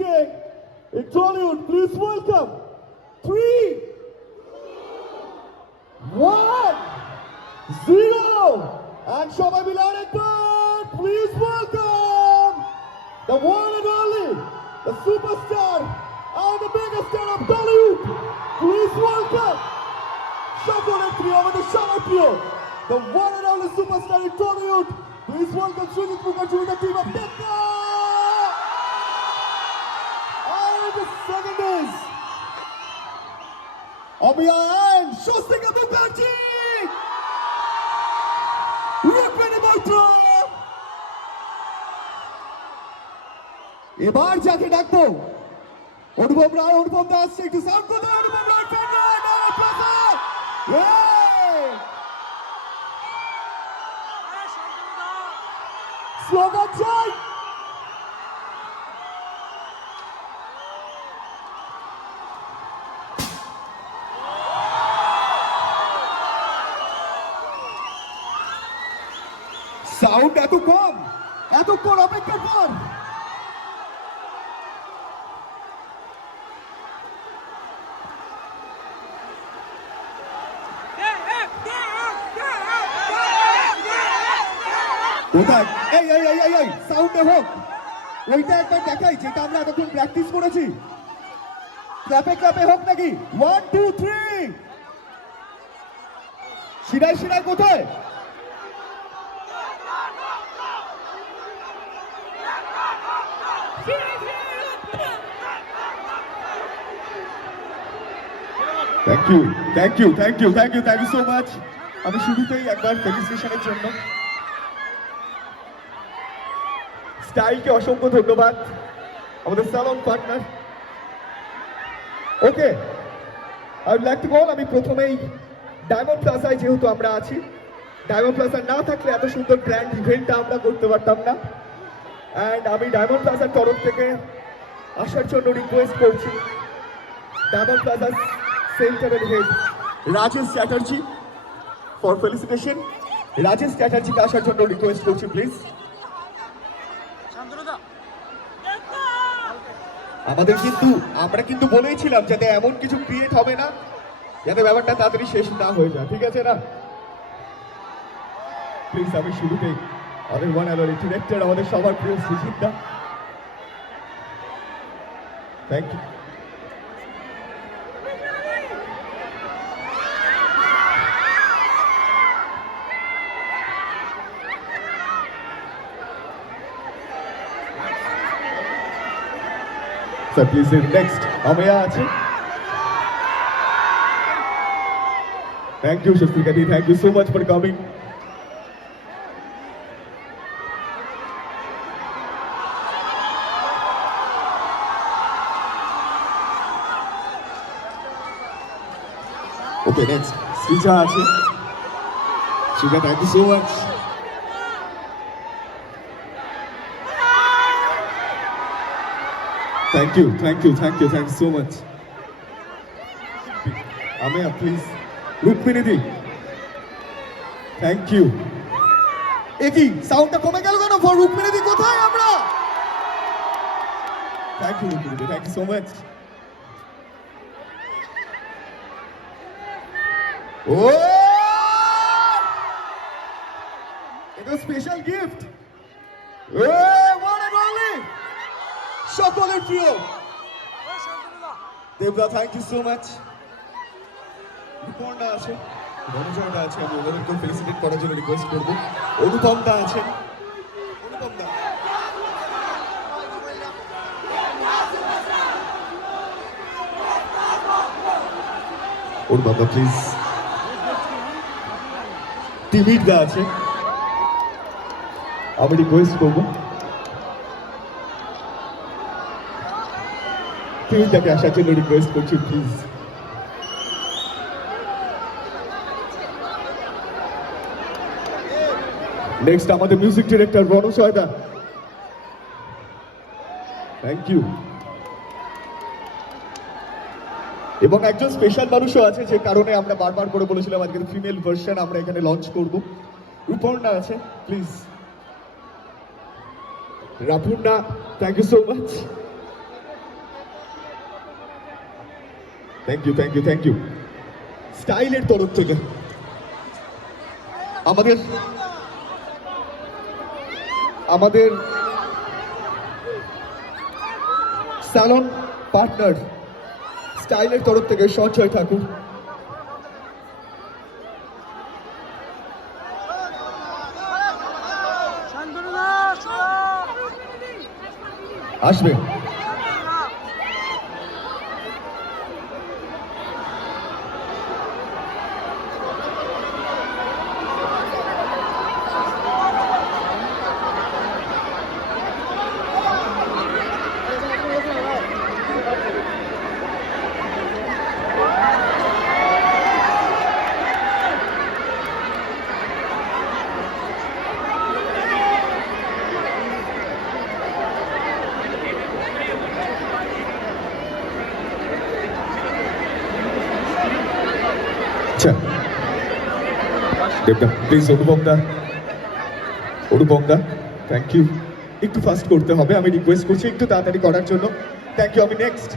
king in Tollywood. Please welcome 3, 1, 0. And Shobai Milanetan, please welcome the one and only, the superstar and the biggest star of Tollywood. Please welcome Shakul Priyo, the one and only superstar in Tollywood. Please welcome Sujit Mukherjee with the team of Tekka. And the second is Amiya and Swastika Mukherjee. Rukmini Maitra. এবার যাকে ডাকবো অনুপম রায়, অনুপম দাস, একটু সাউন্ড করতে অনুপম রায় স্লোগান চাই। সাউন্ড এতক্ষণ অপেক্ষার পর কোথায় এই সাউন্ডে হোক, ওইটা একবার দেখাই যেটা আমরা এতক্ষণ প্র্যাকটিস করেছি। ক্ল্যাপে হোক নাকি? 1 2 3 শিরায় কোথায়? Thank you so much. আমি শুরুতেই একবার ফেলিসিটেশনের জন্য স্টাইলকে অসংখ্য ধন্যবাদ, আমাদের salon partner. Okay, I would like to বল, আমি প্রথমেই ডায়মন্ড প্লাজায় যেহেতু আমরা আছি, ডায়মন্ড প্লাজা না থাকলে এত সুন্দর গ্র্যান্ড ইভেন্টটা আমরা করতে পারতাম না। অ্যান্ড আমি ডায়মন্ড প্লাজার তরফ থেকে আসার জন্য রিকোয়েস্ট করছি ডায়মন্ড প্লাজার সেন্টারের head Rajesh Chatterjee for felicitation. Rajesh চ্যাটার্জিকে আসার জন্য রিকোয়েস্ট করছি প্লিজ। আমরা কিন্তু বলেইছিলাম যাতে এমন কিছু ক্রিয়েট হবে না যাতে ব্যাপারটা তাড়াতাড়ি শেষ না হয়ে যায়, ঠিক আছে না? প্লিজ আমি শুরুতেই আমাদের ওয়ান অ্যান্ড অনলি ডিরেক্টর, আমাদের সবার প্রিয় সুজিত দা, thank you. Sir, please next. Amiya আছে। Thank you, Swastika ji. Thank you so much for coming. Okay, next. Srija আছে। Srija, thank you so much. Thank you so much. Amiya, please. Rukmini di. Thank you. Eki, soundটা কমে গেল কেন? For Rukmini di কোথায় আমরা? Thank you, Rukmini di. Thank you so much. Oh! It's a special gift. Hey, one and only. সকলের প্রিয় দেবদা, thank you so much. Ruparna আছে, রণজয়দা আছে, আমি ওদেরকেও ফেলিসিটেট করার জন্য রিকোয়েস্ট করবো। অনুপমদা আছেন, অনুপমদা, অনুপমদা প্লিজ। টিমিদা আছে, আমি রিকোয়েস্ট করবো টিমিদাকে আসার জন্য রিকোয়েস্ট করছি প্লিজ। নেক্সট আমাদের মিউজিক ডিরেক্টর রণজয়দা, থ্যাংক ইউ। এবং একজন স্পেশাল মানুষও আছে যে কারণে আমরা বারবার করে বলেছিলাম আজকের ফিমেল ভার্সন আমরা এখানে লঞ্চ করব। রূপর্ণা আছে, please. Rapurna, thank you so much. Thank you thank you thank you. স্টাইলের তরফ থেকে আমাদের আমাদের স্যালন পার্টনার স্টাইলের তরফ থেকে সঞ্জয় ঠাকুর, আসবে। আচ্ছা দেবদা প্লিজ, অনুপম দা থ্যাংক ইউ। একটু ফাস্ট করতে হবে, আমি রিকোয়েস্ট করছি একটু তাড়াতাড়ি করার জন্য। Thank you. আমি নেক্সট